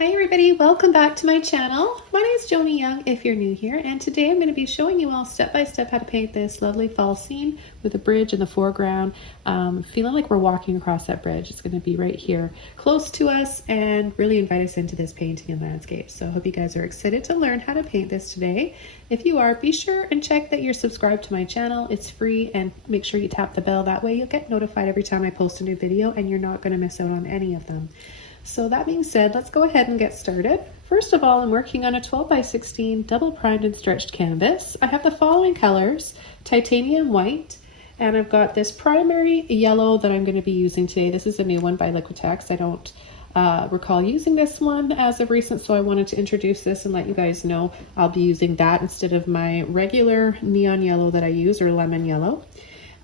Hi everybody, welcome back to my channel. My name is Joni Young if you're new here, and today I'm going to be showing you all step by step how to paint this lovely fall scene with a bridge in the foreground. Feeling like we're walking across that bridge. It's going to be right here close to us and really invite us into this painting and landscape. So I hope you guys are excited to learn how to paint this today. If you are, be sure and check that you're subscribed to my channel. It's free, and make sure you tap the bell. That way you'll get notified every time I post a new video and you're not going to miss out on any of them. So that being said, let's go ahead and get started. First of all, I'm working on a 12 by 16 double primed and stretched canvas. I have the following colors: titanium white, and I've got this primary yellow that I'm going to be using today. This is a new one by Liquitex. I don't recall using this one as of recent, so I wanted to introduce this and let you guys know I'll be using that instead of my regular neon yellow that I use, or lemon yellow.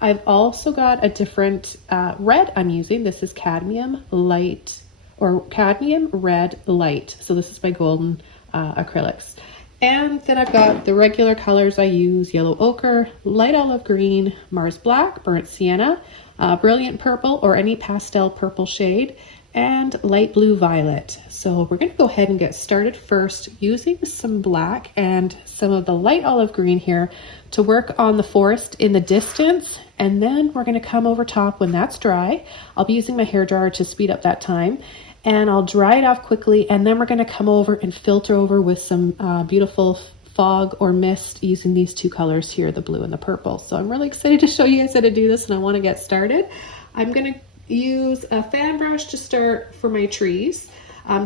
I've also got a different red I'm using. This is cadmium light, or cadmium red light. So this is by Golden Acrylics. And then I've got the regular colors I use: yellow ochre, light olive green, Mars black, burnt sienna, brilliant purple or any pastel purple shade, and light blue violet. So we're going to go ahead and get started first using some black and some of the light olive green here to work on the forest in the distance, and then we're going to come over top when that's dry. I'll be using my hairdryer to speed up that time, and I'll dry it off quickly, and then we're going to come over and filter over with some beautiful fog or mist using these two colors here, the blue and the purple. So I'm really excited to show you guys how to do this, and I want to get started. I'm going to use a fan brush to start for my trees.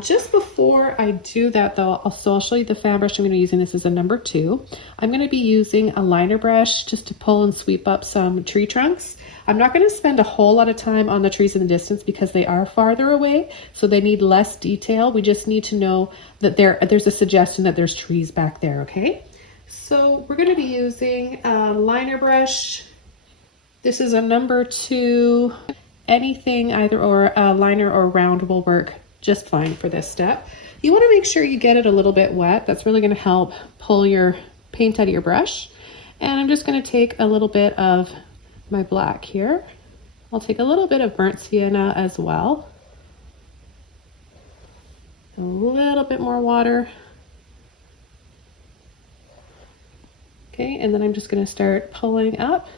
Just before I do that though, I'll show you the fan brush I'm going to be using. This is a number 2. I'm going to be using a liner brush just to pull and sweep up some tree trunks. I'm not going to spend a whole lot of time on the trees in the distance because they are farther away, so they need less detail. We just need to know that there's a suggestion that there's trees back there, okay? So we're going to be using a liner brush. This is a number 2. Anything, either or a liner or round, will work just fine for this step. You want to make sure you get it a little bit wet. That's really going to help pull your paint out of your brush. And I'm just going to take a little bit of my black here. I'll take a little bit of burnt sienna as well. A little bit more water. Okay, and then I'm just going to start pulling up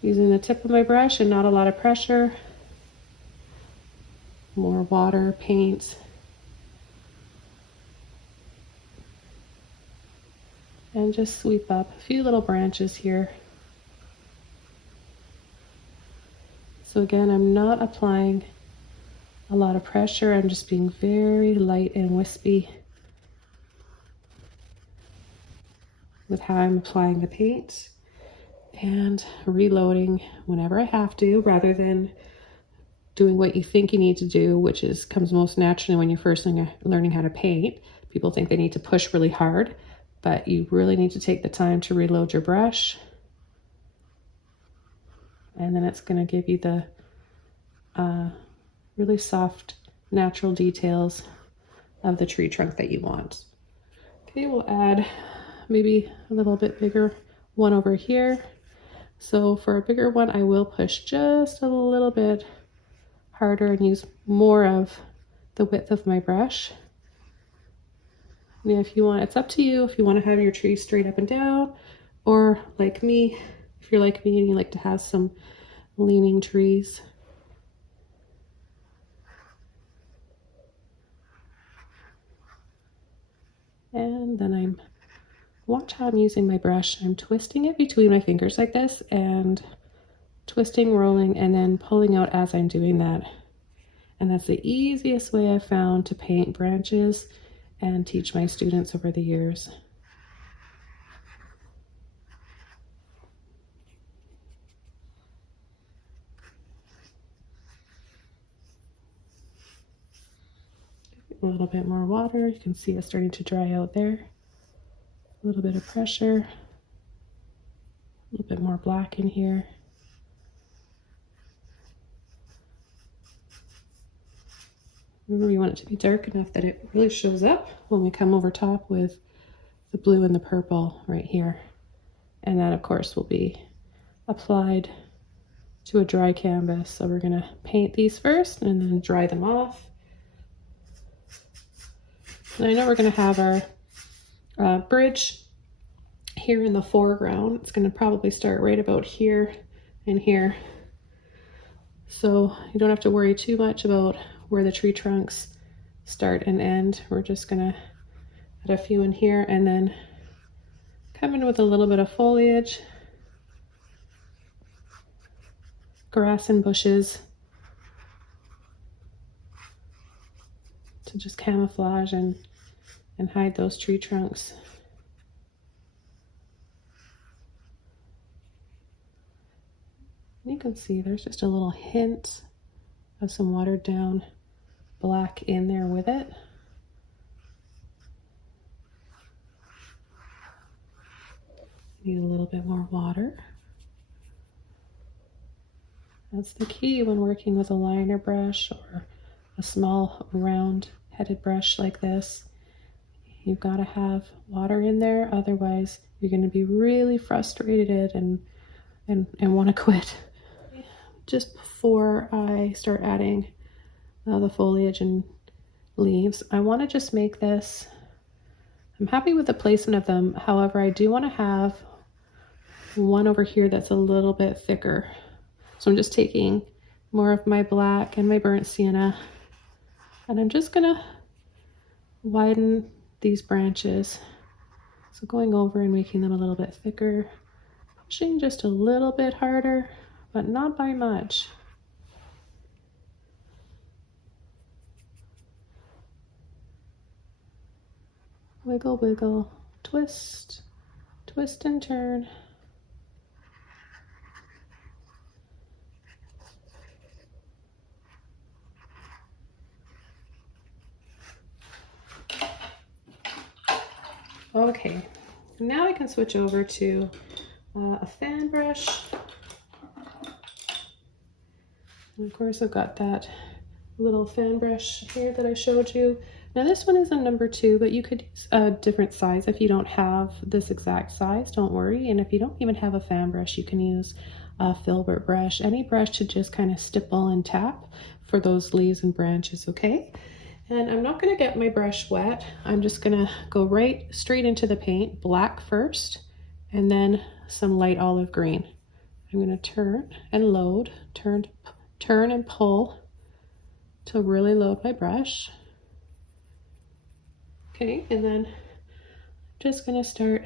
using the tip of my brush and not a lot of pressure. More water, paint. And just sweep up a few little branches here. So again, I'm not applying a lot of pressure. I'm just being very light and wispy with how I'm applying the paint, and reloading whenever I have to, rather than doing what you think you need to do, which comes most naturally when you're first learning how to paint. People think they need to push really hard, but you really need to take the time to reload your brush. And then it's going to give you the really soft, natural details of the tree trunk that you want. Okay, we'll add maybe a little bit bigger one over here. So for a bigger one, I will push just a little bit harder and use more of the width of my brush. And if you want, it's up to you if you want to have your tree straight up and down, or like me, if you're like me and you like to have some leaning trees. And then watch how I'm using my brush. I'm twisting it between my fingers like this, and twisting, rolling, and then pulling out as I'm doing that. And that's the easiest way I've found to paint branches and teach my students over the years. A little bit more water. You can see it's starting to dry out there. A little bit of pressure. A little bit more black in here. Remember, you want it to be dark enough that it really shows up when we come over top with the blue and the purple right here. And that, of course, will be applied to a dry canvas. So we're going to paint these first and then dry them off. And I know we're going to have our bridge here in the foreground. It's going to probably start right about here and here. So you don't have to worry too much about where the tree trunks start and end. We're just going to add a few in here and then come in with a little bit of foliage, grass and bushes to just camouflage and hide those tree trunks. You can see there's just a little hint of some watered down black in there with it. Need a little bit more water. That's the key when working with a liner brush or a small round headed brush like this. You've got to have water in there, otherwise you're going to be really frustrated and want to quit. Just before I start adding the foliage and leaves, I want to just make this, I'm happy with the placement of them, however I do want to have one over here that's a little bit thicker. So I'm just taking more of my black and my burnt sienna, and I'm just gonna widen these branches. So going over and making them a little bit thicker, pushing just a little bit harder, but not by much. Wiggle, wiggle, twist, twist and turn. Okay, now I can switch over to a fan brush. And of course I've got that little fan brush here that I showed you. Now this one is a number 2, but you could use a different size if you don't have this exact size, don't worry. And if you don't even have a fan brush, you can use a Filbert brush, any brush to just kind of stipple and tap for those leaves and branches, okay? And I'm not going to get my brush wet. I'm just going to go right straight into the paint, black first, and then some light olive green. I'm going to turn and load, turn and pull to really load my brush. Okay, and then I'm just going to start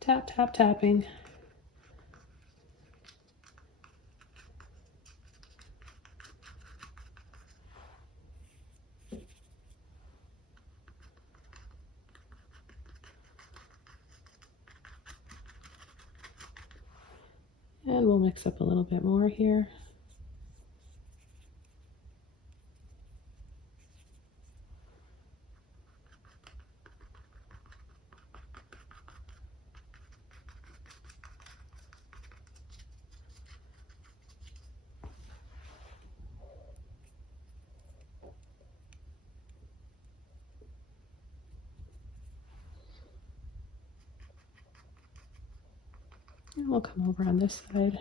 tap, tap, tapping. And we'll mix up a little bit more here. And we'll come over on this side.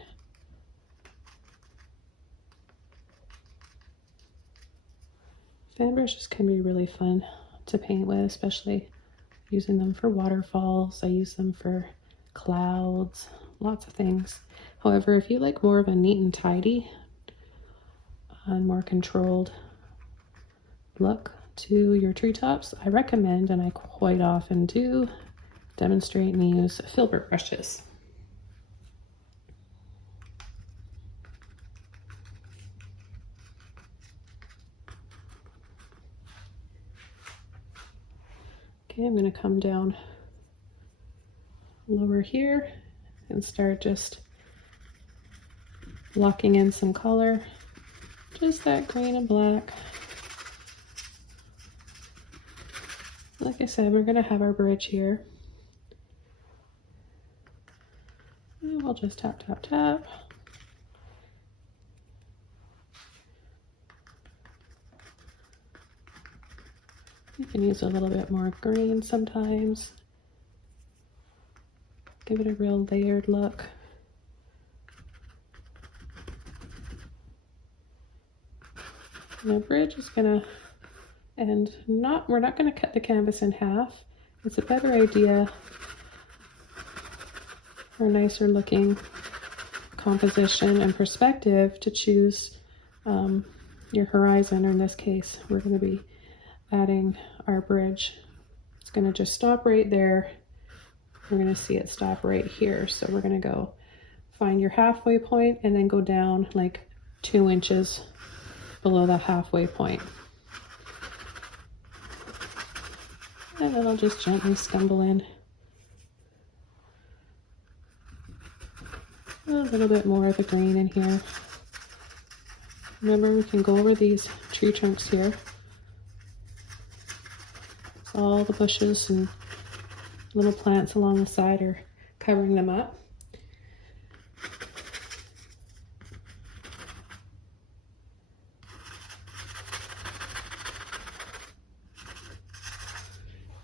Fan brushes can be really fun to paint with, especially using them for waterfalls. I use them for clouds, lots of things. However, if you like more of a neat and tidy and more controlled look to your treetops, I recommend, and I quite often do, demonstrate and use Filbert brushes. Okay, I'm going to come down lower here and start just locking in some color, just that green and black. Like I said, we're going to have our bridge here. And we'll just tap, tap, tap. You can use a little bit more green sometimes. Give it a real layered look. And the bridge is going to And we're not going to cut the canvas in half. It's a better idea for a nicer looking composition and perspective to choose your horizon, or in this case we're going to be adding our bridge. It's going to just stop right there. We're going to see it stop right here, so we're going to go find your halfway point and then go down like 2 inches below that halfway point. And then I'll just gently scumble in a little bit more of the green in here. Remember, we can go over these tree trunks here. So all the bushes and little plants along the side are covering them up.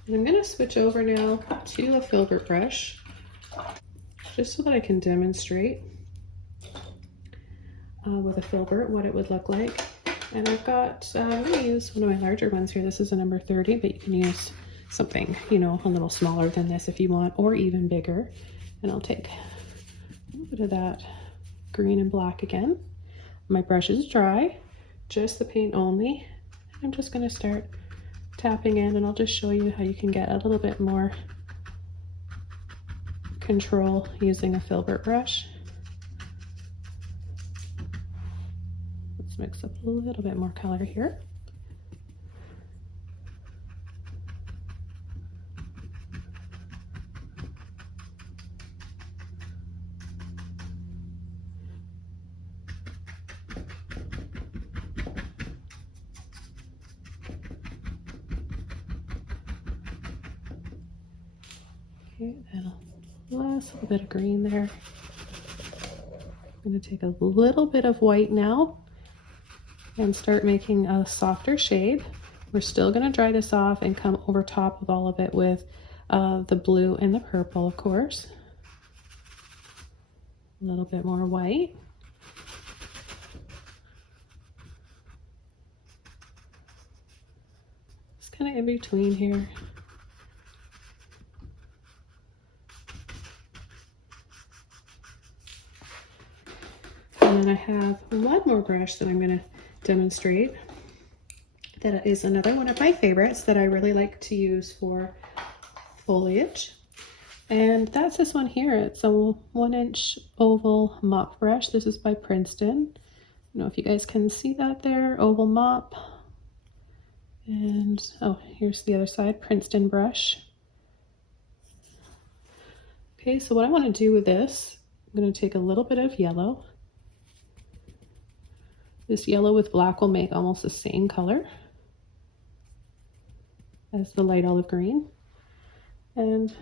And I'm going to switch over now to a Filbert brush, just so that I can demonstrate with a Filbert what it would look like. And I've got, I'm going to use one of my larger ones here. This is a number 30, but you can use something, you know, a little smaller than this if you want, or even bigger. And I'll take a little bit of that green and black again. My brush is dry, just the paint only. I'm just going to start tapping in, and I'll just show you how you can get a little bit more control using a Filbert brush. Let's mix up a little bit more color here. Okay, then last little bit of green there. I'm going to take a little bit of white now and start making a softer shade. We're still going to dry this off and come over top of all of it with the blue and the purple, of course. A little bit more white. Just kind of in between here. And then I have one more brush that I'm going to demonstrate. That is another one of my favorites that I really like to use for foliage. And that's this one here. It's a 1-inch oval mop brush. This is by Princeton. I don't know if you guys can see that there, oval mop. And oh, here's the other side, Princeton brush. Okay, so what I want to do with this, I'm going to take a little bit of yellow. This yellow with black will make almost the same color as the light olive green. And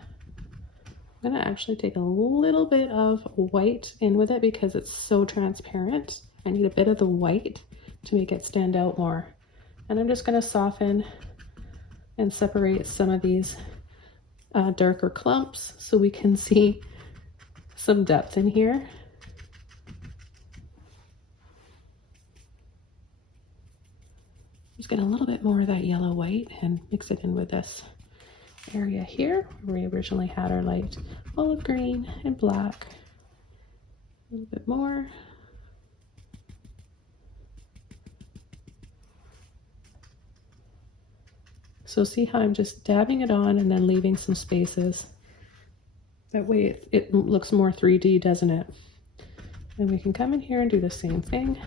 I'm going to actually take a little bit of white in with it because it's so transparent. I need a bit of the white to make it stand out more. And I'm just going to soften and separate some of these darker clumps so we can see some depth in here. Just get a little bit more of that yellow white and mix it in with this area here where we originally had our light olive green and black. A little bit more. So see how I'm just dabbing it on and then leaving some spaces. That way it looks more 3D, doesn't it? And we can come in here and do the same thing.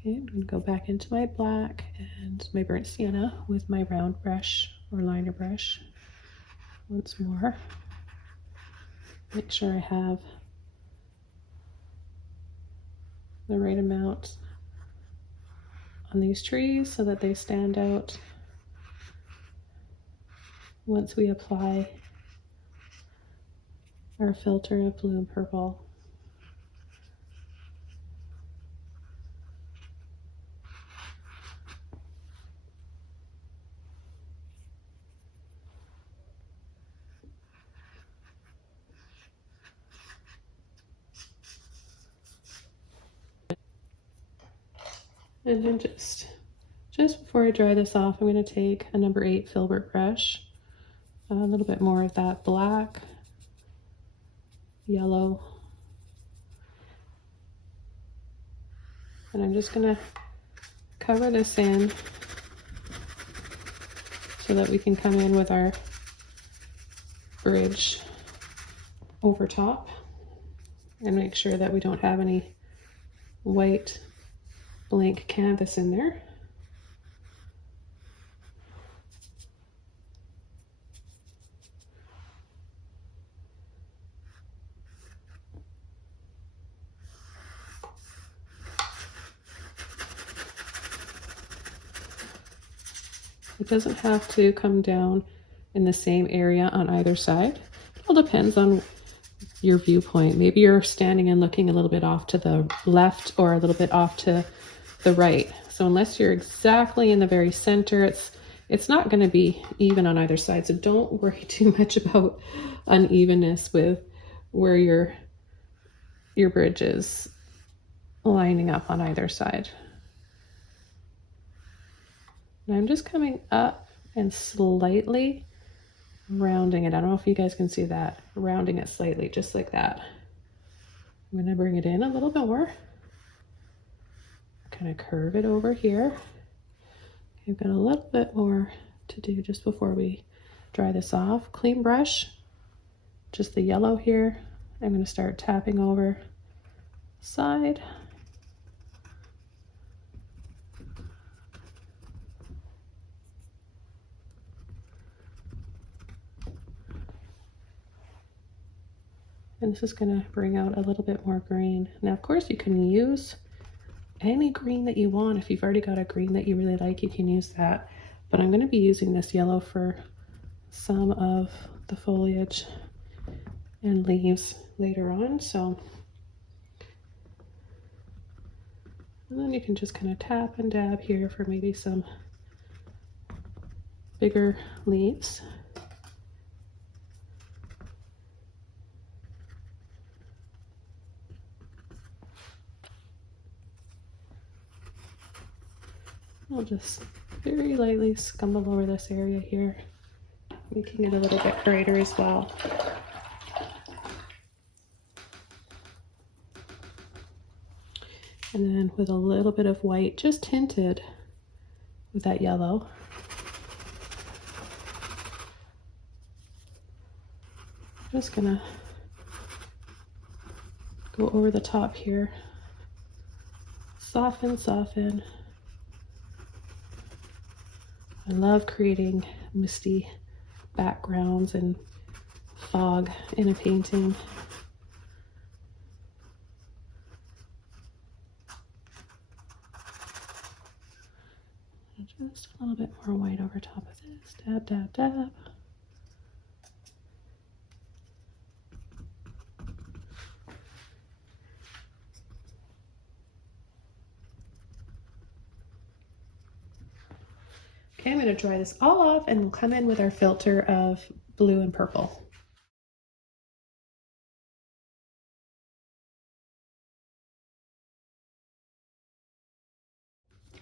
Okay, I'm going to go back into my black and my burnt sienna with my round brush or liner brush once more. Make sure I have the right amount on these trees so that they stand out once we apply our filter of blue and purple. And then just before I dry this off, I'm going to take a number 8 Filbert brush, a little bit more of that black, yellow, and I'm just going to cover this in so that we can come in with our bridge over top and make sure that we don't have any white blank canvas in there. It doesn't have to come down in the same area on either side. It all depends on your viewpoint. Maybe you're standing and looking a little bit off to the left or a little bit off to the right. So unless you're exactly in the very center, it's not going to be even on either side. So don't worry too much about unevenness with where your bridge is lining up on either side. And I'm just coming up and slightly rounding it. I don't know if you guys can see that. Rounding it slightly, just like that. I'm going to bring it in a little more. Kind of curve it over here. I've got a little bit more to do just before we dry this off. Clean brush, just the yellow here. I'm going to start tapping over side. And this is going to bring out a little bit more green. Now, of course, you can use any green that you want. If you've already got a green that you really like, you can use that. But I'm going to be using this yellow for some of the foliage and leaves later on. So, and then you can just kind of tap and dab here for maybe some bigger leaves. I'll just very lightly scumble over this area here, making it a little bit brighter as well. And then with a little bit of white, just tinted with that yellow. Just gonna go over the top here. Soften, soften. I love creating misty backgrounds and fog in a painting. Just a little bit more white over top of this. Dab, dab, dab. Okay, I'm going to dry this all off and we'll come in with our filter of blue and purple.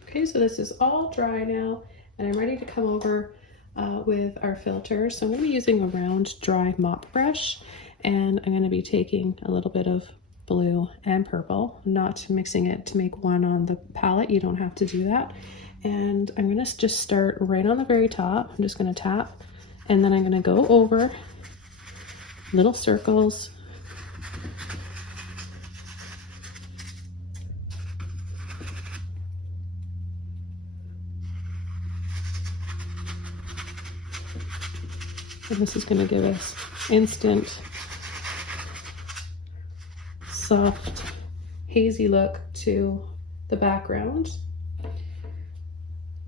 Okay, so this is all dry now and I'm ready to come over with our filter. So I'm going to be using a round dry mop brush and I'm going to be taking a little bit of blue and purple, not mixing it to make one on the palette. You don't have to do that. And I'm going to just start right on the very top. I'm just going to tap and then I'm going to go over little circles. And this is going to give us instant, soft, hazy look to the background.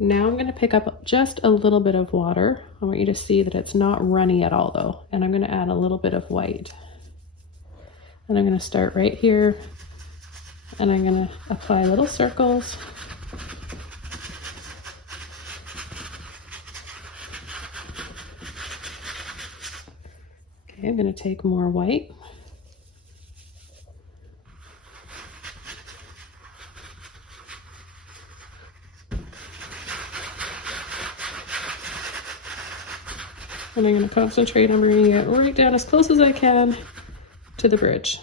Now I'm going to pick up just a little bit of water. I want you to see that it's not runny at all though. And I'm going to add a little bit of white. And I'm going to start right here and I'm going to apply little circles. Okay, I'm going to take more white. And I'm going to concentrate on bringing it right down as close as I can to the bridge.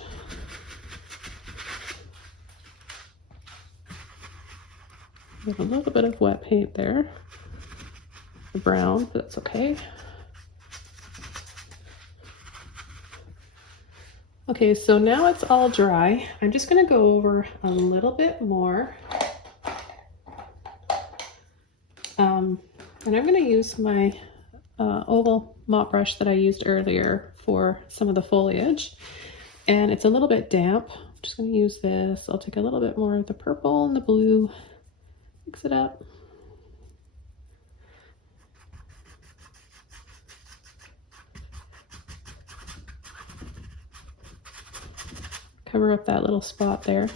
Got a little bit of wet paint there, the brown, but that's okay. Okay, so now it's all dry. I'm just going to go over a little bit more. And I'm going to use my oval mop brush that I used earlier for some of the foliage. And it's a little bit damp. I'm just going to use this. I'll take a little bit more of the purple and the blue, mix it up. Cover up that little spot there.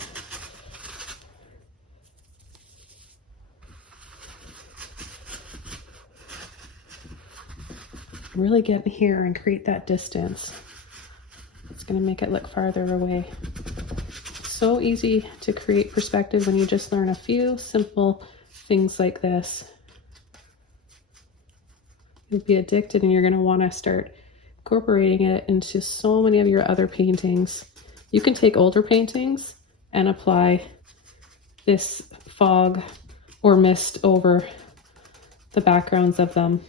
Really get in here and create that distance. It's going to make it look farther away. So easy to create perspective when you just learn a few simple things like this. You'll be addicted and you're going to want to start incorporating it into so many of your other paintings. You can take older paintings and apply this fog or mist over the backgrounds of them.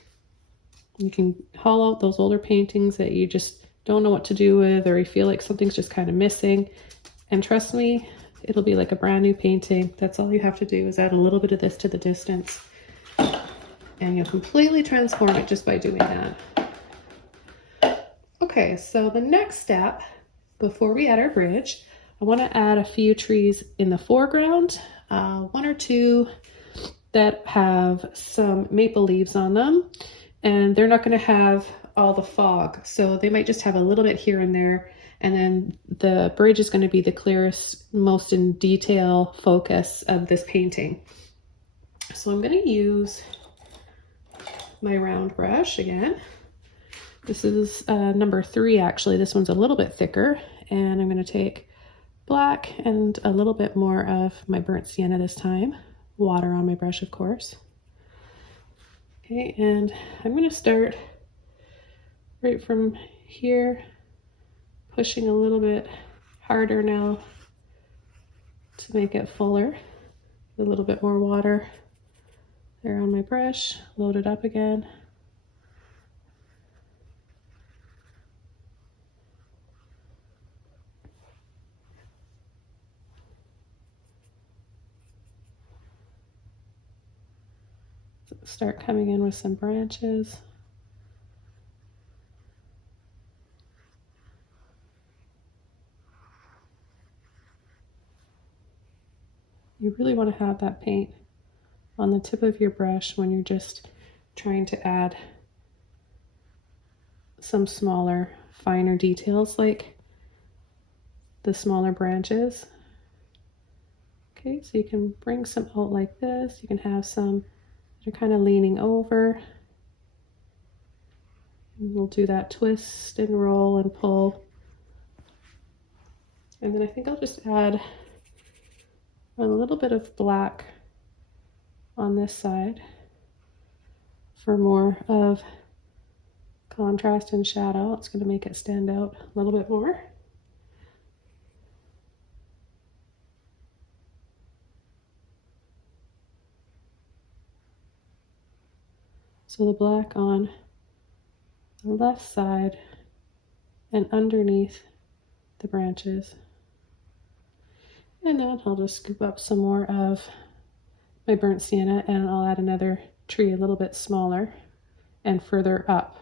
You can haul out those older paintings that you just don't know what to do with, or you feel like something's just kind of missing. And trust me, it'll be like a brand new painting. That's all you have to do is add a little bit of this to the distance. And you'll completely transform it just by doing that. Okay, so the next step, before we add our bridge, I want to add a few trees in the foreground, one or two that have some maple leaves on them. And they're not going to have all the fog, so they might just have a little bit here and there, and then the bridge is going to be the clearest, most in detail focus of this painting. So I'm going to use my round brush again. This is number 3 actually. This one's a little bit thicker, and I'm going to take black and a little bit more of my burnt sienna this time. Water on my brush, of course. Okay, and I'm going to start right from here, pushing a little bit harder now to make it fuller. A little bit more water there on my brush, load it up again. Start coming in with some branches. You really want to have that paint on the tip of your brush when you're just trying to add some smaller, finer details like the smaller branches. Okay, so you can bring some out like this. You can have some you're kind of leaning over. And we'll do that twist and roll and pull. And then I think I'll just add a little bit of black on this side for more of contrast and shadow. It's going to make it stand out a little bit more. So the black on the left side and underneath the branches. And then I'll just scoop up some more of my burnt sienna, and I'll add another tree a little bit smaller and further up.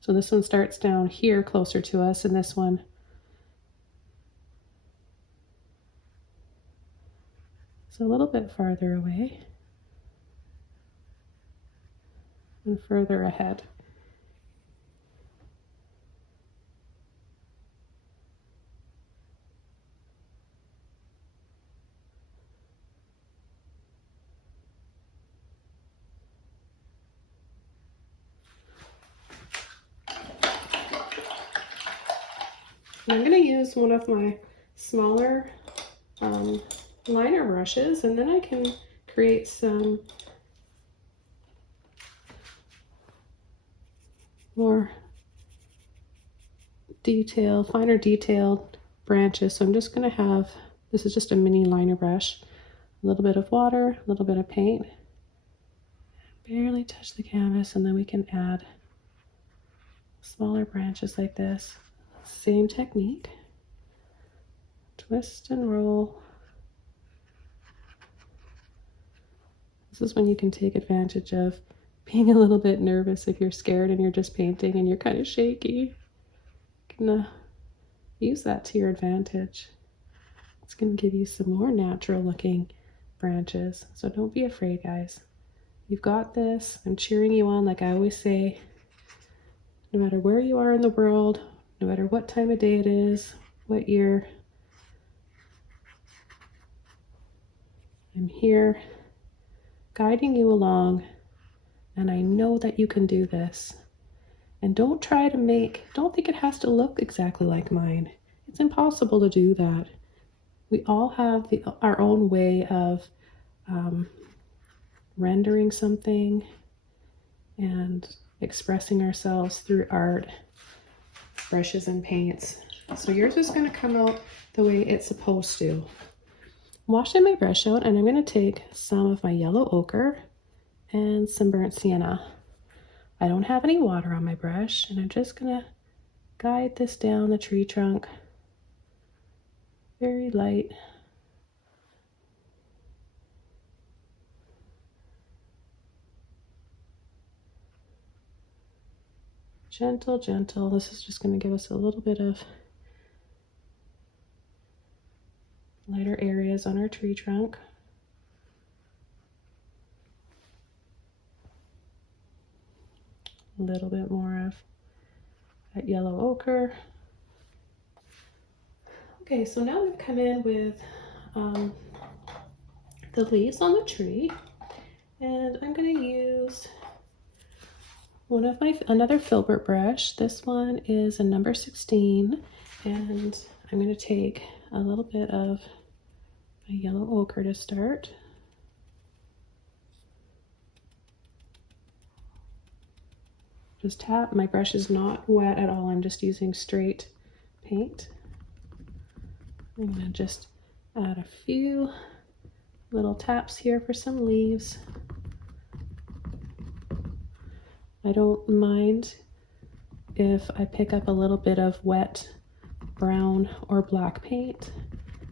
So this one starts down here closer to us, and this one is a little bit farther away and further ahead. I'm going to use one of my smaller liner brushes, and then I can create some more finer detailed branches. So I'm just going to have, this is just a mini liner brush, a little bit of water, a little bit of paint, barely touch the canvas, and then we can add smaller branches like this. Same technique, twist and roll. This is when you can take advantage of being a little bit nervous if you're scared and you're just painting and you're kind of shaky. You can use that to your advantage. It's going to give you some more natural looking branches. So don't be afraid, guys. You've got this. I'm cheering you on, like I always say. No matter where you are in the world, no matter what time of day it is, what year, I'm here guiding you along, and I know that you can do this. And don't think it has to look exactly like mine. It's impossible to do that. We all have our own way of rendering something and expressing ourselves through art, brushes and paints. So yours is going to come out the way it's supposed to. I'm washing my brush out, and I'm going to take some of my yellow ochre and some burnt sienna. I don't have any water on my brush, and I'm just going to guide this down the tree trunk. Very light. Gentle, gentle. This is just going to give us a little bit of lighter areas on our tree trunk. A little bit more of that yellow ochre. Okay, so now we've come in with the leaves on the tree, and I'm going to use another Filbert brush. This one is a number 16, and I'm going to take a little bit of my yellow ochre to start. Just tap. My brush is not wet at all. I'm just using straight paint. I'm going to just add a few little taps here for some leaves. I don't mind if I pick up a little bit of wet brown or black paint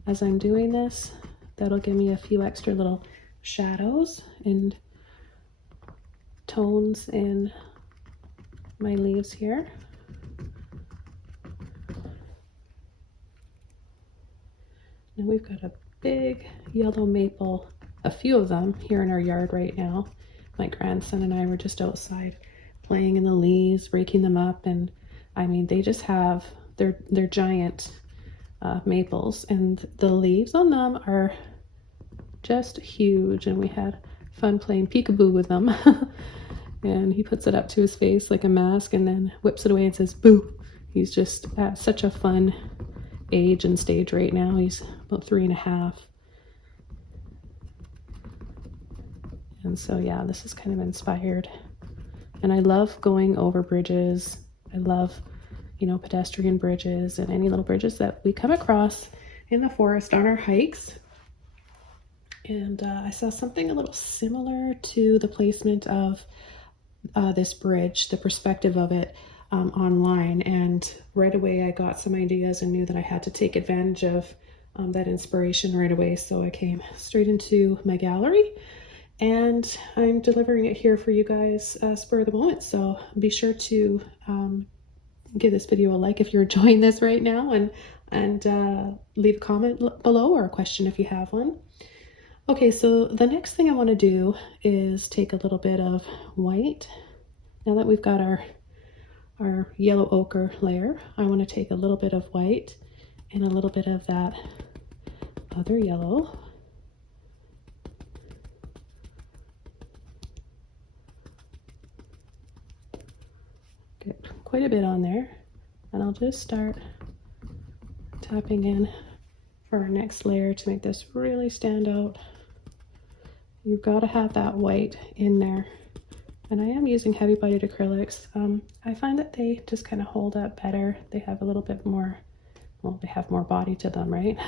as I'm doing this. That'll give me a few extra little shadows and tones in my leaves here. Now we've got a big yellow maple, a few of them here in our yard right now. My grandson and I were just outside playing in the leaves, raking them up, and I mean, they just have, they're giant maples, and the leaves on them are just huge, and we had fun playing peekaboo with them. And he puts it up to his face like a mask and then whips it away and says, boo. He's just at such a fun age and stage right now. He's about 3.5. And so, yeah, this is kind of inspired. And I love going over bridges. I love, pedestrian bridges and any little bridges that we come across in the forest on our hikes. And I saw something a little similar to the placement of this bridge, the perspective of it online, and right away I got some ideas and knew that I had to take advantage of that inspiration right away. So I came straight into my gallery, and I'm delivering it here for you guys spur of the moment. So be sure to give this video a like if you're enjoying this right now, and leave a comment below or a question if you have one. Okay, so the next thing I want to do is take a little bit of white. Now that we've got our yellow ochre layer, I want to take a little bit of white and a little bit of that other yellow. Get quite a bit on there, and I'll just start tapping in for our next layer to make this really stand out. You've got to have that white in there And I am using heavy-bodied acrylics. I find that they just kind of hold up better. They have a little bit more, well, they have more body to them, right?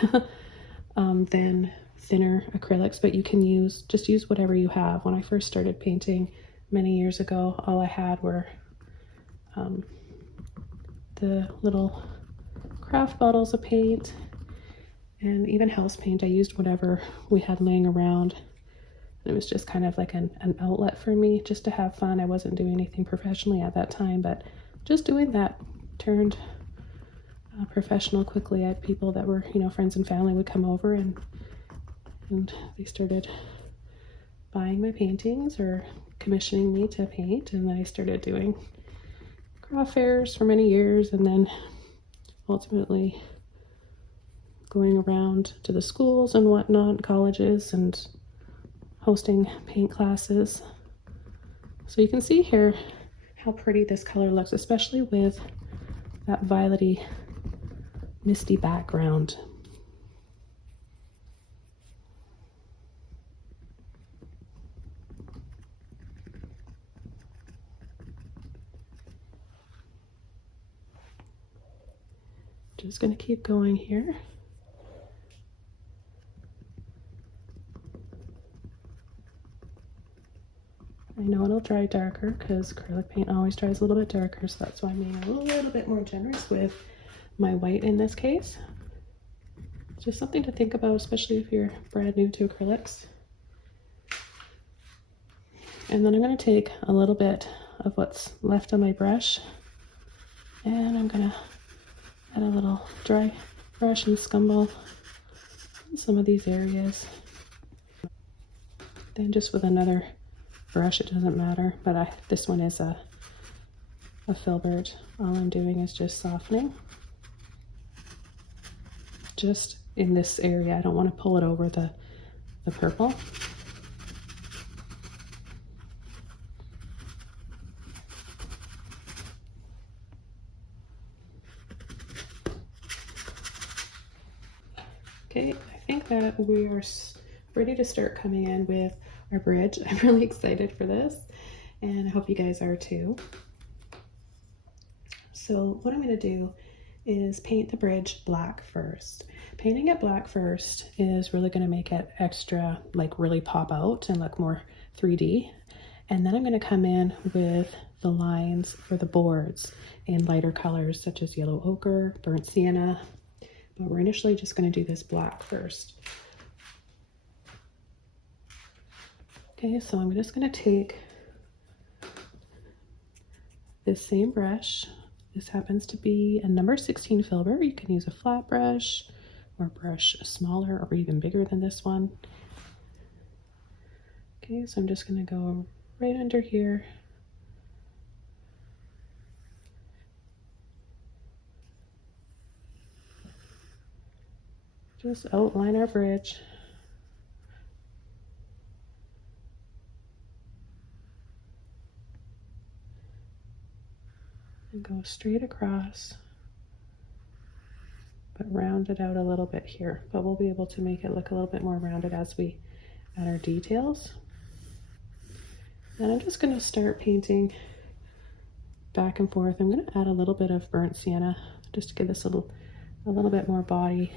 Than thinner acrylics, but you can just use whatever you have. When I first started painting many years ago, all I had were the little craft bottles of paint and even house paint. I used whatever we had laying around. It was just kind of like an outlet for me, just to have fun. I wasn't doing anything professionally at that time, but just doing that turned professional quickly. I had people that were, friends and family would come over and they started buying my paintings or commissioning me to paint. And then I started doing craft fairs for many years, and then ultimately going around to the schools and whatnot, colleges, and hosting paint classes. So you can see here how pretty this color looks, especially with that violety, misty background. Just going to keep going here. I know it'll dry darker because acrylic paint always dries a little bit darker, so that's why I'm being a little bit more generous with my white in this case. It's just something to think about, especially if you're brand new to acrylics. And then I'm going to take a little bit of what's left on my brush, and I'm going to add a little dry brush and scumble in some of these areas. Then just with another brush, it doesn't matter, but this one is a Filbert. All I'm doing is just softening just in this area. I don't want to pull it over the purple. Okay, I think that we are ready to start coming in with our bridge. I'm really excited for this, and I hope you guys are too. So what I'm going to do is paint the bridge black first. Painting it black first is really going to make it extra, like really pop out and look more 3D. And then I'm going to come in with the lines for the boards in lighter colors such as yellow ochre, burnt sienna. But we're initially just going to do this black first. Okay, so I'm just going to take this same brush. This happens to be a number 16 Filbert. You can use a flat brush or brush smaller or even bigger than this one. Okay, so I'm just going to go right under here. Just outline our bridge. And go straight across, but round it out a little bit here. But we'll be able to make it look a little bit more rounded as we add our details. And I'm just going to start painting back and forth. I'm going to add a little bit of burnt sienna just to give this a little bit more body.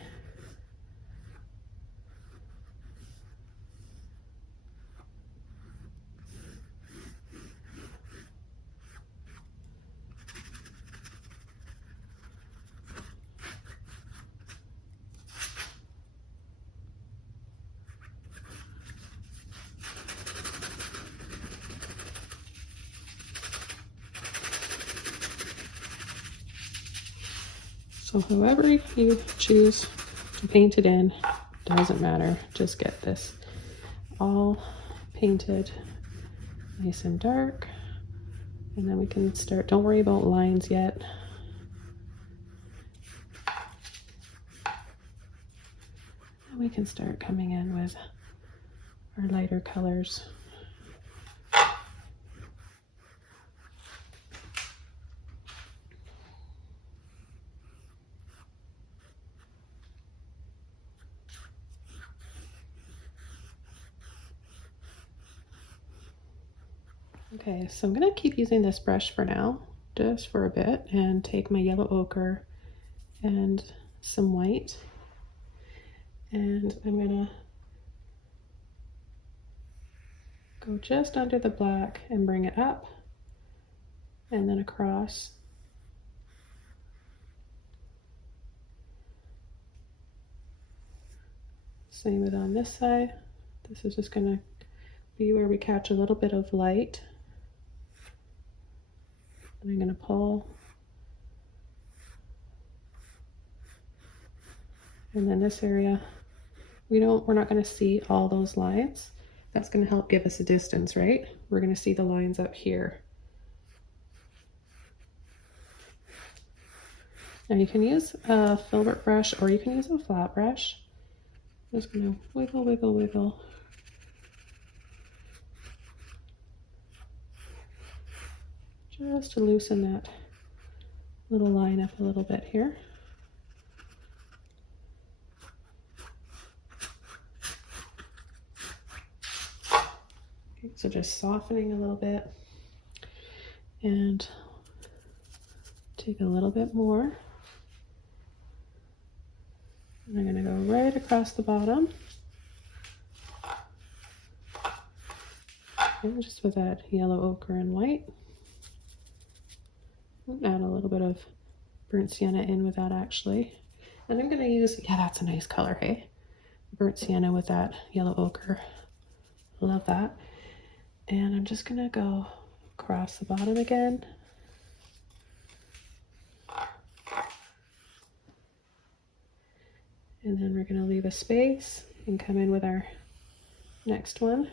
So however you choose to paint it in, doesn't matter. Just get this all painted nice and dark. And then we can start, don't worry about lines yet. And we can start coming in with our lighter colors. Okay, so I'm gonna keep using this brush for now, just for a bit, and take my yellow ochre and some white, and I'm gonna go just under the black and bring it up and then across. Same with on this side. This is just gonna be where we catch a little bit of light. And I'm gonna pull. And then this area, we're not gonna see all those lines. That's gonna help give us a distance, right? We're gonna see the lines up here. Now you can use a Filbert brush or you can use a flat brush. I'm just gonna wiggle, wiggle, wiggle. Just to loosen that little line up a little bit here. Okay, so just softening a little bit and take a little bit more. And I'm gonna go right across the bottom. And just with that yellow ochre and white. Add a little bit of burnt sienna in with that actually. And I'm gonna use, yeah, that's a nice color, hey? Burnt sienna with that yellow ochre. Love that. And I'm just gonna go across the bottom again. And then we're gonna leave a space and come in with our next one.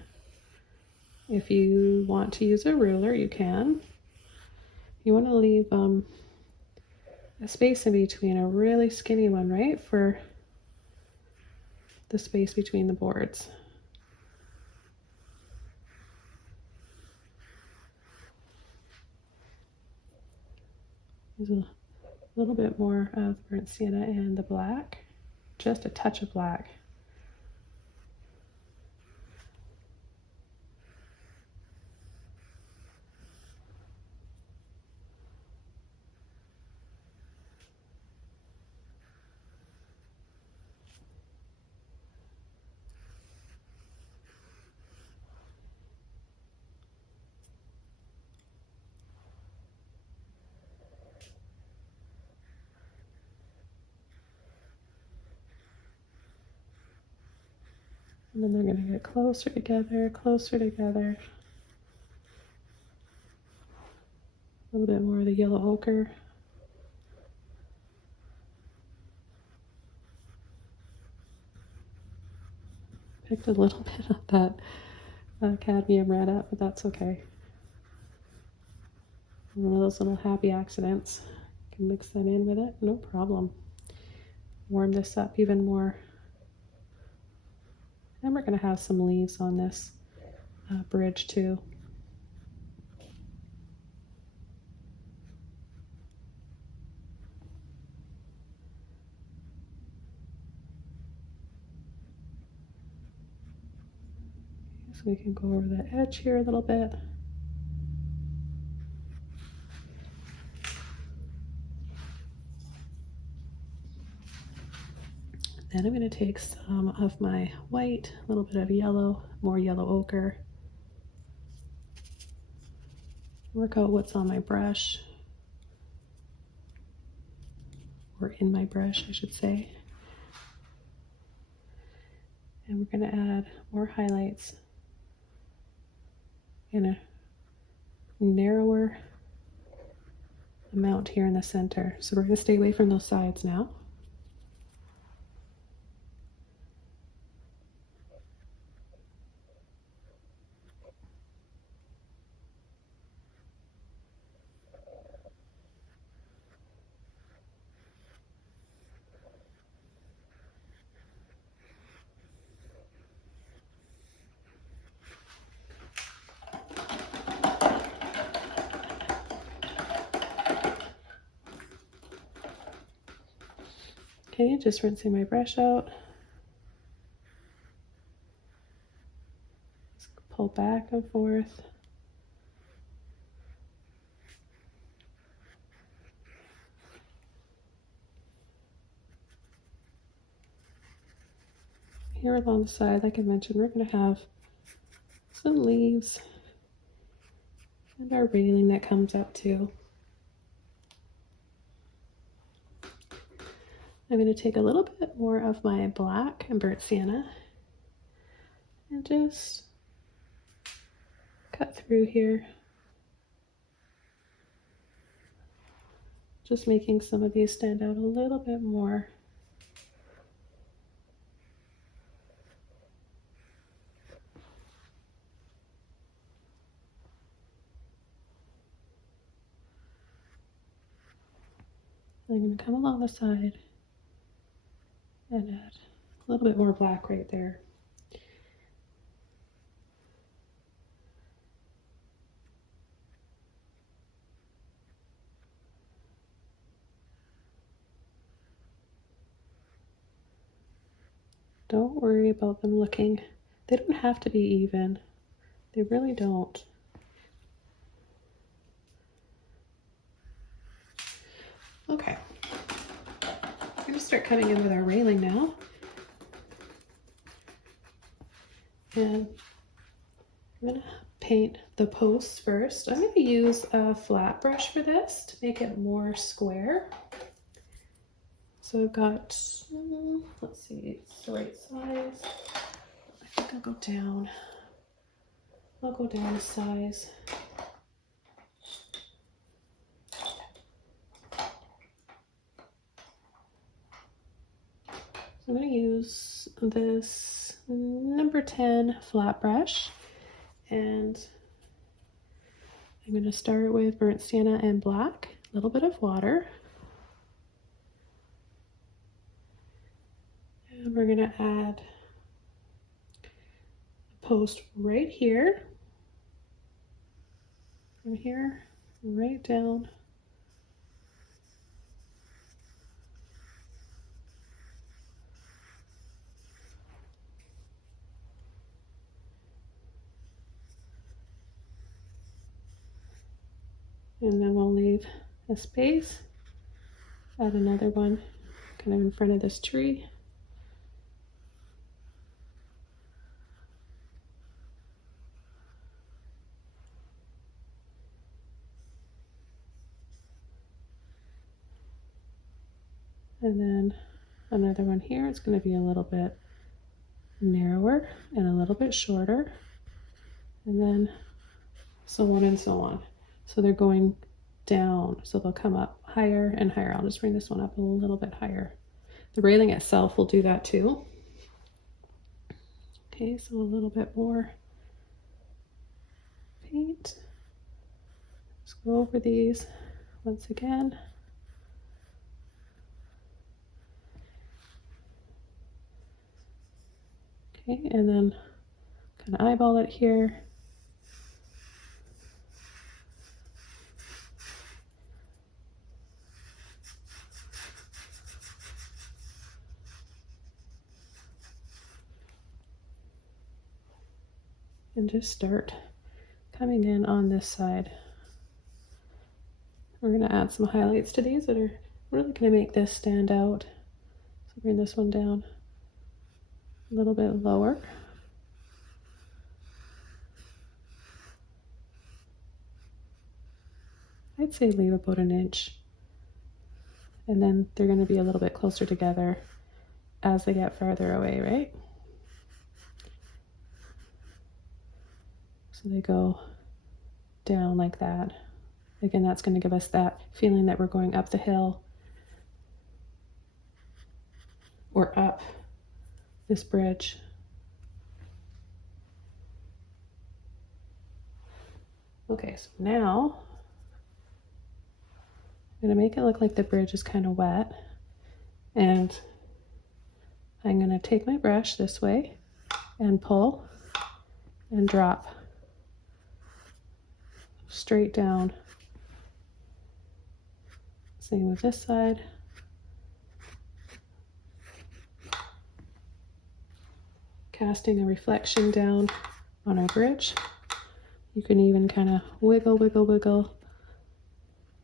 If you want to use a ruler, you can. You want to leave a space in between, a really skinny one, right? For the space between the boards. There's a little bit more of burnt sienna and the black, just a touch of black. And then they're going to get closer together, closer together. A little bit more of the yellow ochre. Picked a little bit of that cadmium red up, but that's okay. One of those little happy accidents. Can mix that in with it, no problem. Warm this up even more. And we're going to have some leaves on this bridge too. So we can go over the edge here a little bit. Then I'm going to take some of my white, a little bit of yellow, more yellow ochre. Work out what's on my brush, or in my brush, I should say. And we're going to add more highlights in a narrower amount here in the center. So we're going to stay away from those sides now. Okay, just rinsing my brush out. Just pull back and forth. here along the side, like I mentioned, we're going to have some leaves and our railing that comes up too. I'm going to take a little bit more of my black and burnt sienna and just cut through here, just making some of these stand out a little bit more. I'm going to come along the side and add a little bit more black right there. Don't worry about them looking, they don't have to be even. They really don't. Okay, I'm going to start coming in with our railing now. And I'm going to paint the posts first. I'm going to use a flat brush for this to make it more square. So I've got, let's see, it's the right size. I think I'll go down. I'll go down a size. I'm going to use this number 10 flat brush, and I'm going to start with burnt sienna and black, a little bit of water. And we're going to add a post right here, from here right down. And then we'll leave a space, add another one kind of in front of this tree. And then another one here. It's going to be a little bit narrower and a little bit shorter. And then so on and so on. So they're going down, so they'll come up higher and higher. I'll just bring this one up a little bit higher. The railing itself will do that too. Okay, so a little bit more paint. Let's go over these once again. Okay, and then kind of eyeball it here. And just start coming in on this side. We're going to add some highlights to these that are really going to make this stand out. So bring this one down a little bit lower. I'd say leave about an inch. And then they're going to be a little bit closer together as they get farther away, right? So they go down like that. Again, that's going to give us that feeling that we're going up the hill or up this bridge. Okay, so now I'm going to make it look like the bridge is kind of wet, and I'm going to take my brush this way and pull and drop straight down. Same with this side. Casting a reflection down on our bridge. You can even kind of wiggle, wiggle, wiggle.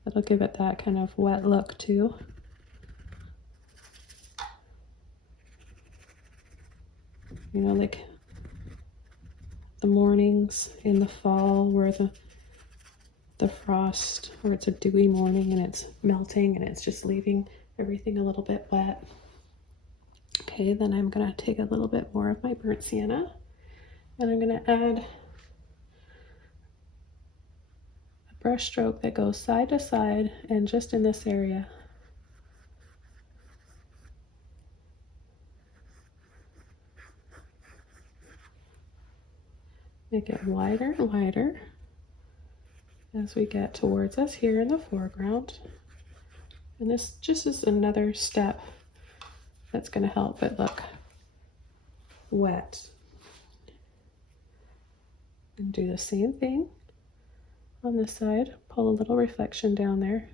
That'll give it that kind of wet look too. You know, like the mornings in the fall where the frost, where it's a dewy morning and it's melting and it's just leaving everything a little bit wet. Okay, then I'm gonna take a little bit more of my burnt sienna and I'm gonna add a brush stroke that goes side to side and just in this area. Make it wider and wider as we get towards us here in the foreground. And this just is another step that's going to help it look wet. And do the same thing on this side. Pull a little reflection down there.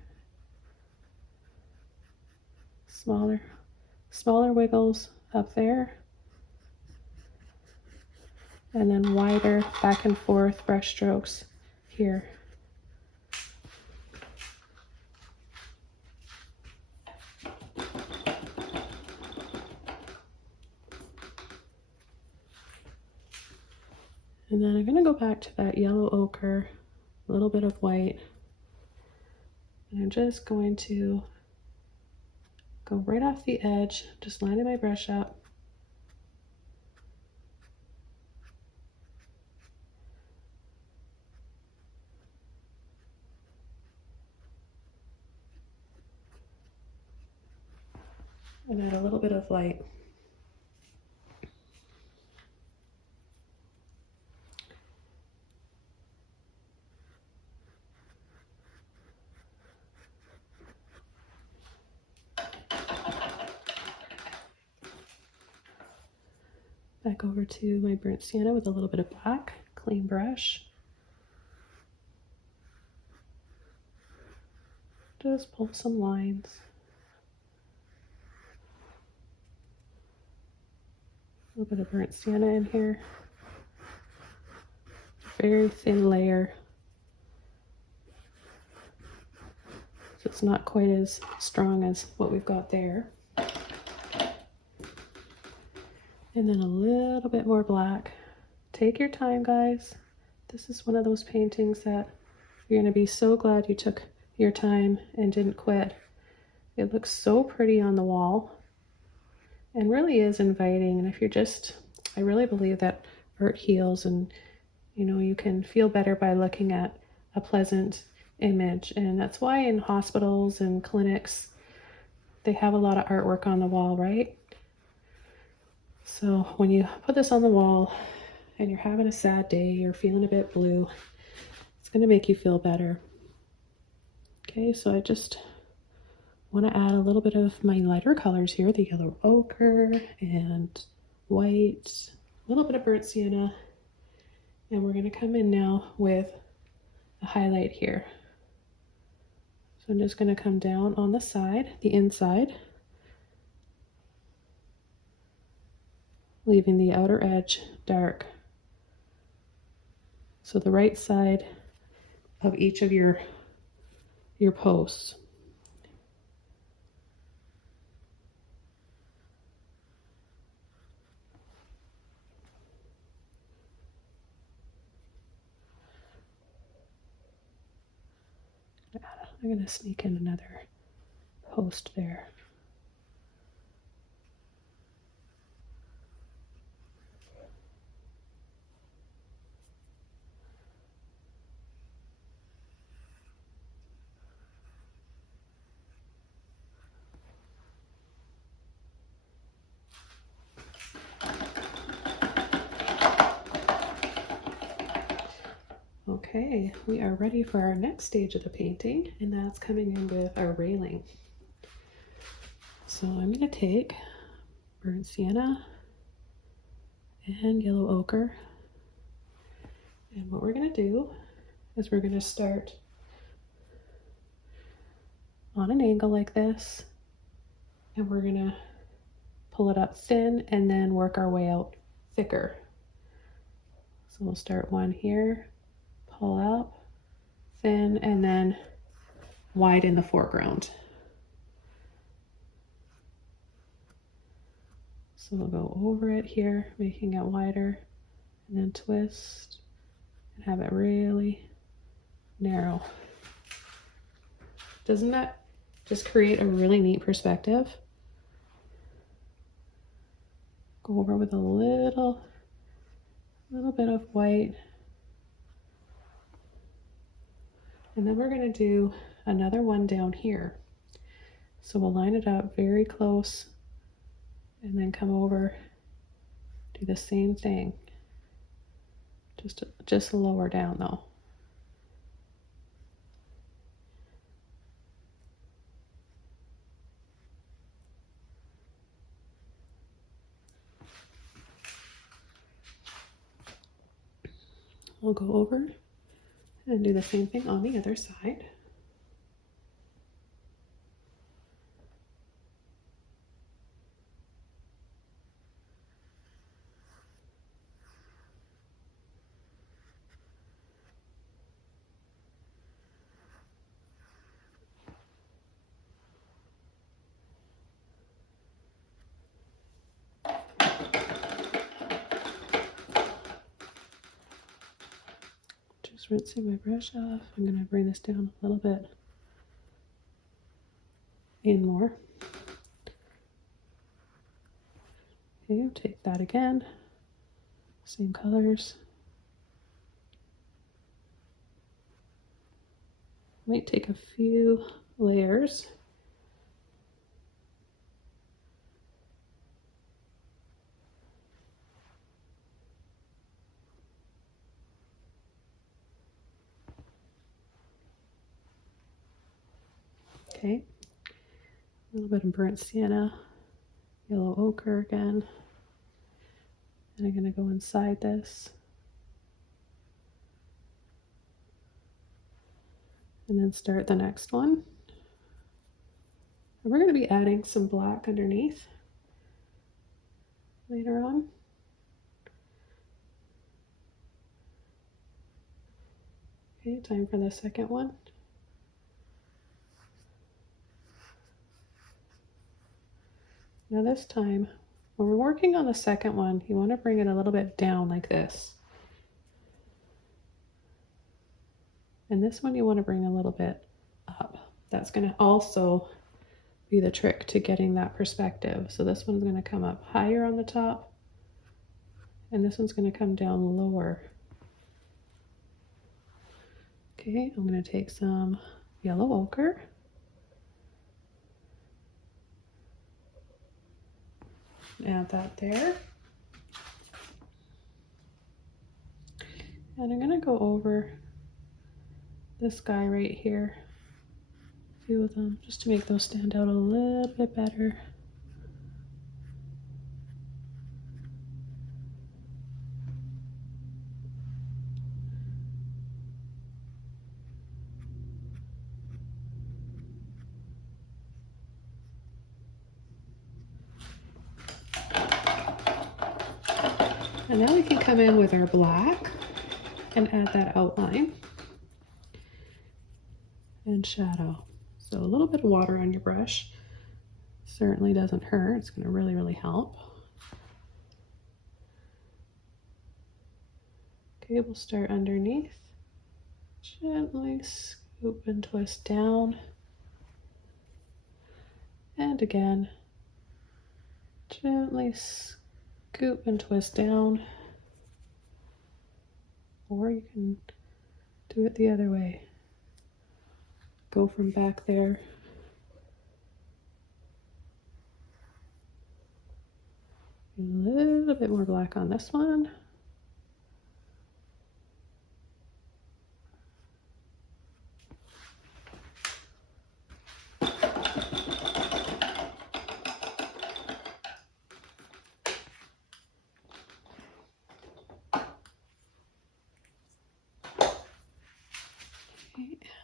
Smaller wiggles up there. And then wider back and forth brush strokes here. And then I'm going to go back to that yellow ochre, a little bit of white. And I'm just going to go right off the edge, just lining my brush up. And add a little bit of light. Back over to my burnt sienna with a little bit of black, clean brush. Just pull some lines. A little bit of burnt sienna in here. Very thin layer. So it's not quite as strong as what we've got there. And then a little bit more black. Take your time, guys. This is one of those paintings that you're going to be so glad you took your time and didn't quit. It looks so pretty on the wall and really is inviting. And if you're just, I really believe that art heals, and you know, you can feel better by looking at a pleasant image. And that's why in hospitals and clinics, they have a lot of artwork on the wall, right? So when you put this on the wall and you're having a sad day, you're feeling a bit blue, it's going to make you feel better. Okay, so I just want to add a little bit of my lighter colors here, the yellow ochre and white, a little bit of burnt sienna, and we're going to come in now with a highlight here. So I'm just going to come down on the side, the inside, leaving the outer edge dark. So the right side of each of your posts. I'm going to sneak in another post there. Okay, we are ready for our next stage of the painting, and that's coming in with our railing. So I'm going to take burnt sienna and yellow ochre, and what we're going to do is we're going to start on an angle like this, and we're going to pull it up thin and then work our way out thicker. So we'll start one here, pull up, thin, and then wide in the foreground. So we'll go over it here, making it wider, and then twist and have it really narrow. Doesn't that just create a really neat perspective? Go over with a little bit of white. And then we're going to do another one down here. So we'll line it up very close and then come over, do the same thing. Just lower down though. We'll go over and do the same thing on the other side. Just rinsing my brush off. I'm going to bring this down a little bit in more. Okay, take that again. Same colors. Might take a few layers. Okay, a little bit of burnt sienna, yellow ochre again, and I'm going to go inside this, and then start the next one. And we're going to be adding some black underneath later on. Okay, time for the second one. Now this time, when we're working on the second one, you want to bring it a little bit down like this. And this one you want to bring a little bit up. That's going to also be the trick to getting that perspective. So this one's going to come up higher on the top, and this one's going to come down lower. Okay, I'm going to take some yellow ochre. Add that there. And I'm going to go over this guy right here, a few of them, just to make those stand out a little bit better. And now we can come in with our black and add that outline and shadow. So a little bit of water on your brush certainly doesn't hurt. It's going to really help. Okay, we'll start underneath. Gently scoop and twist down. And again, gently scoop and twist down, or you can do it the other way. Go from back there. A little bit more black on this one.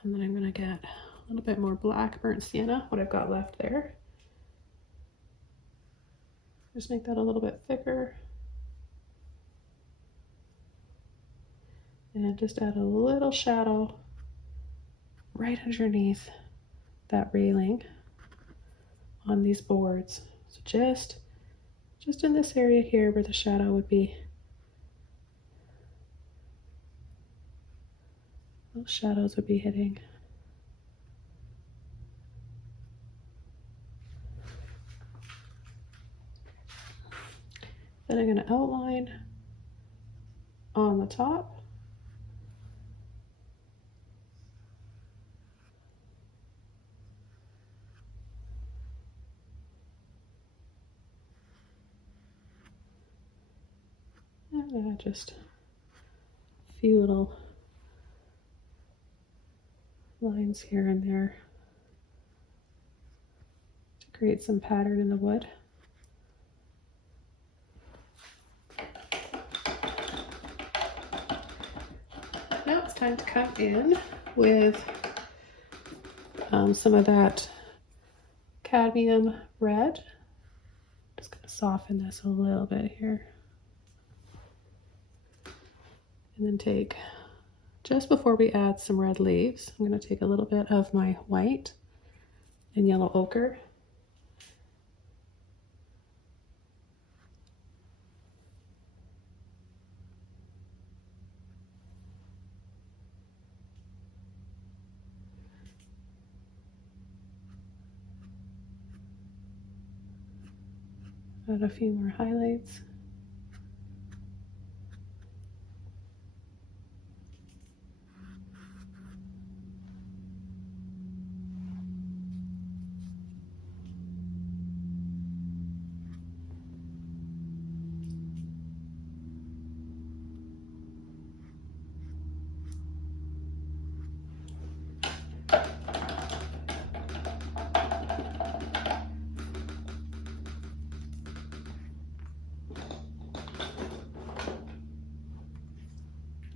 And then I'm going to get a little bit more black burnt sienna, what I've got left there. Just make that a little bit thicker. And just add a little shadow right underneath that railing on these boards. So just just in this area here where the shadow would be. Those shadows would be hitting. Then I'm going to outline on the top. And just a few little lines here and there to create some pattern in the wood. Now it's time to come in with some of that cadmium red. Just going to soften this a little bit here. And then take, just before we add some red leaves, I'm going to take a little bit of my white and yellow ochre. Add a few more highlights.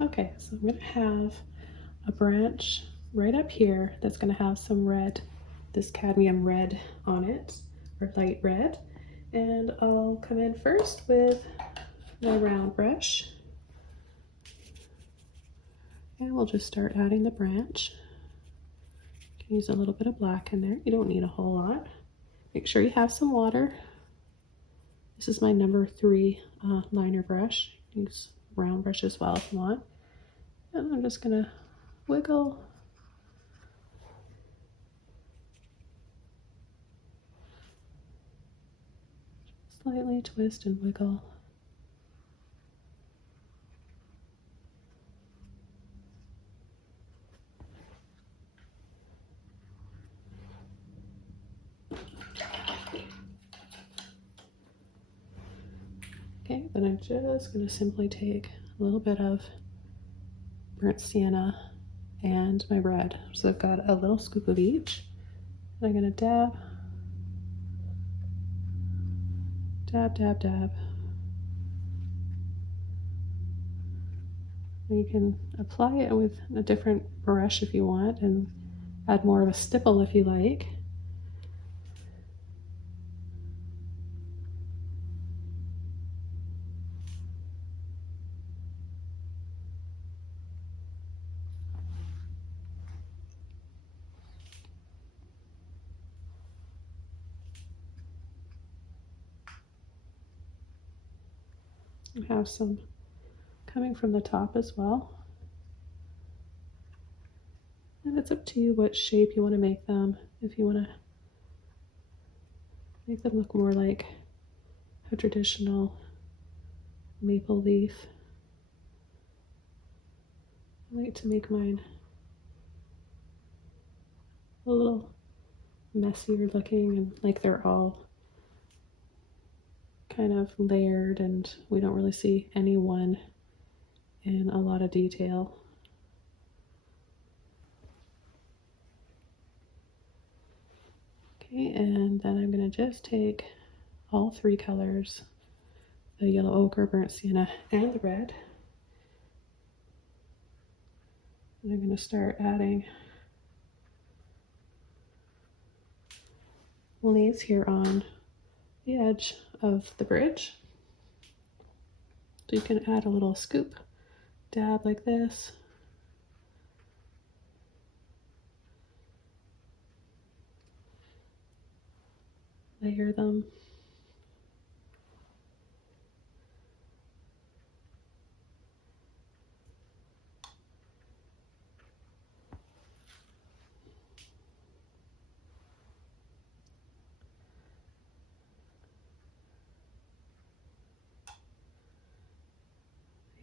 Okay, so I'm going to have a branch right up here that's going to have some red, this cadmium red on it, or light red. And I'll come in first with my round brush. And we'll just start adding the branch. You can use a little bit of black in there. You don't need a whole lot. Make sure you have some water. This is my number 3 liner brush. Use round brush as well if you want. And I'm just gonna wiggle. Slightly twist and wiggle. Okay, then I'm just gonna simply take a little bit of burnt sienna and my red. So I've got a little scoop of each. And I'm gonna dab, dab, dab, dab. And you can apply it with a different brush if you want and add more of a stipple if you like. And have some coming from the top as well. And it's up to you what shape you want to make them. If you want to make them look more like a traditional maple leaf. I like to make mine a little messier looking and like they're all kind of layered and we don't really see any one in a lot of detail. Okay, and then I'm going to just take all 3 colors, the yellow ochre, burnt sienna, and the red. And I'm going to start adding leaves here on the edge of the bridge. So you can add a little scoop, dab like this. Layer them.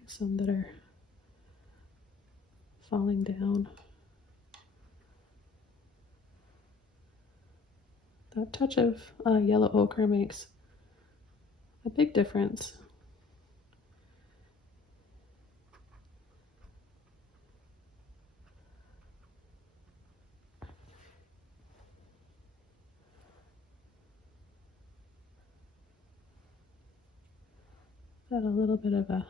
some that are falling down. That touch of yellow ochre makes a big difference. Got a little bit of a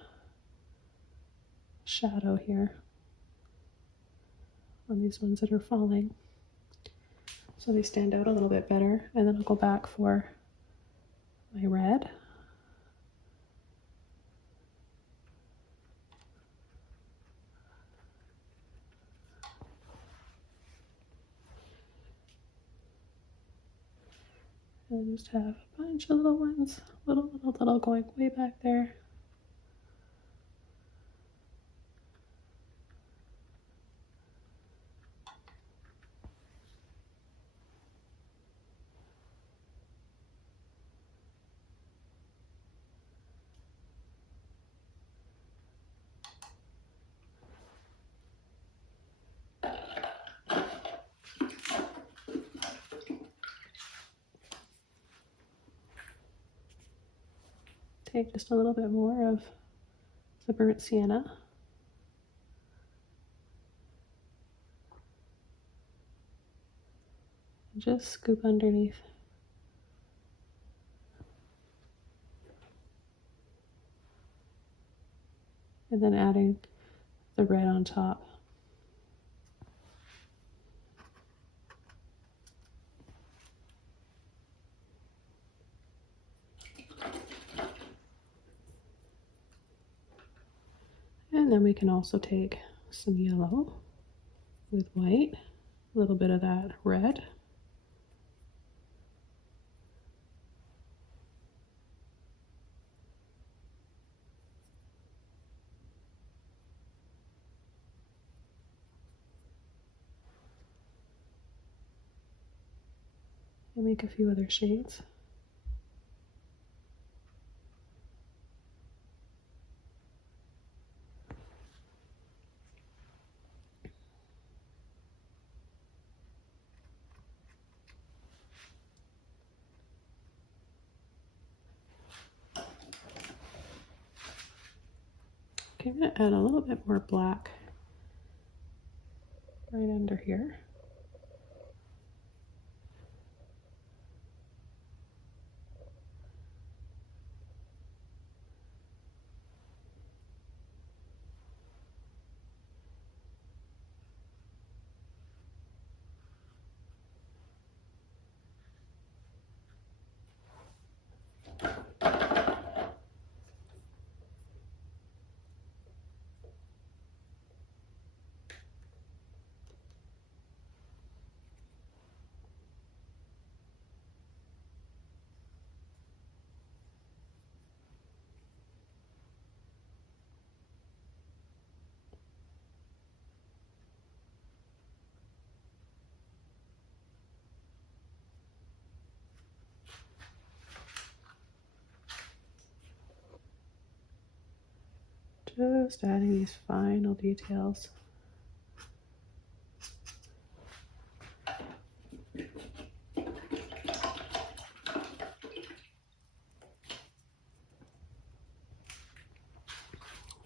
shadow here on these ones that are falling, so they stand out a little bit better. And then I'll go back for my red. And just have a bunch of little ones, little going way back there. Take just a little bit more of the burnt sienna. And just scoop underneath. And then adding the red on top. And then we can also take some yellow with white, a little bit of that red. And make a few other shades. Okay, I'm going to add a little bit more black right under here. Just adding these final details.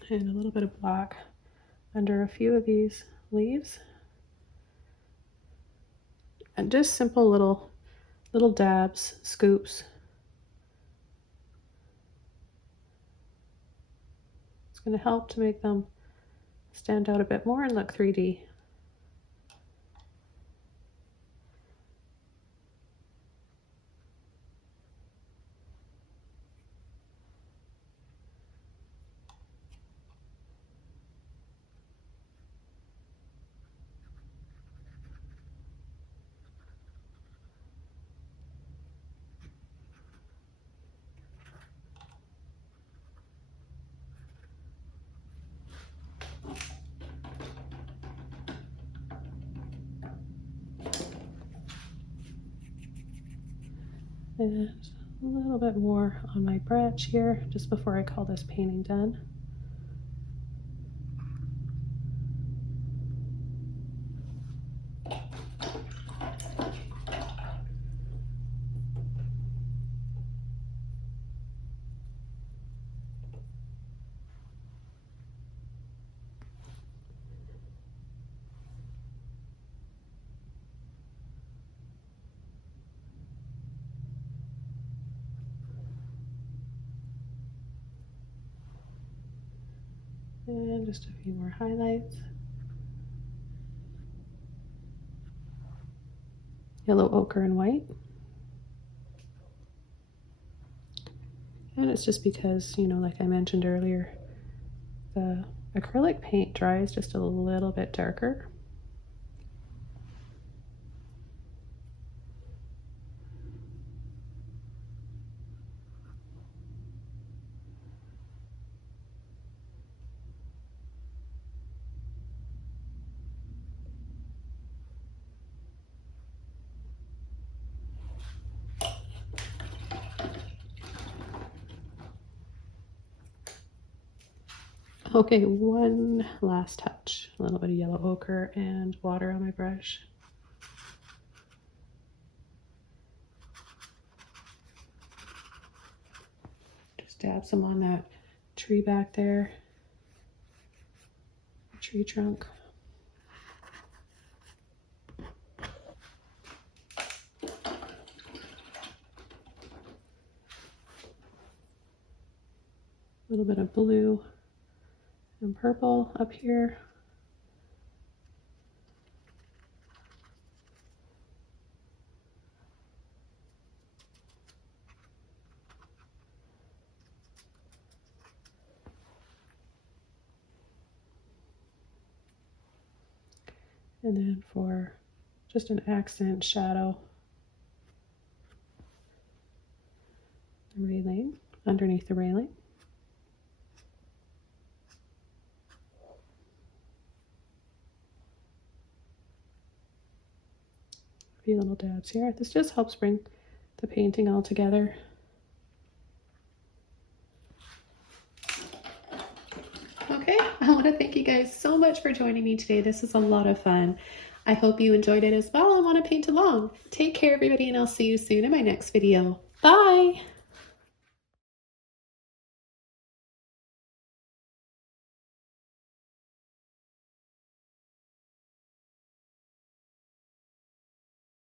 And a little bit of black under a few of these leaves. And just simple little dabs, scoops. It's going to help to make them stand out a bit more and look 3D. And a little bit more on my branch here, just before I call this painting done. And just a few more highlights. Yellow ochre and white. And it's just because, you know, like I mentioned earlier, the acrylic paint dries just a little bit darker. Okay, one last touch. A little bit of yellow ochre and water on my brush. Just dab some on that tree back there, tree trunk. A little bit of blue and purple up here. And then for just an accent shadow, the railing, underneath the railing. A few little dabs here. This just helps bring the painting all together. Okay, I want to thank you guys so much for joining me today. This is a lot of fun. I hope you enjoyed it as well and want to paint along. Take care, everybody, and I'll see you soon in my next video. Bye!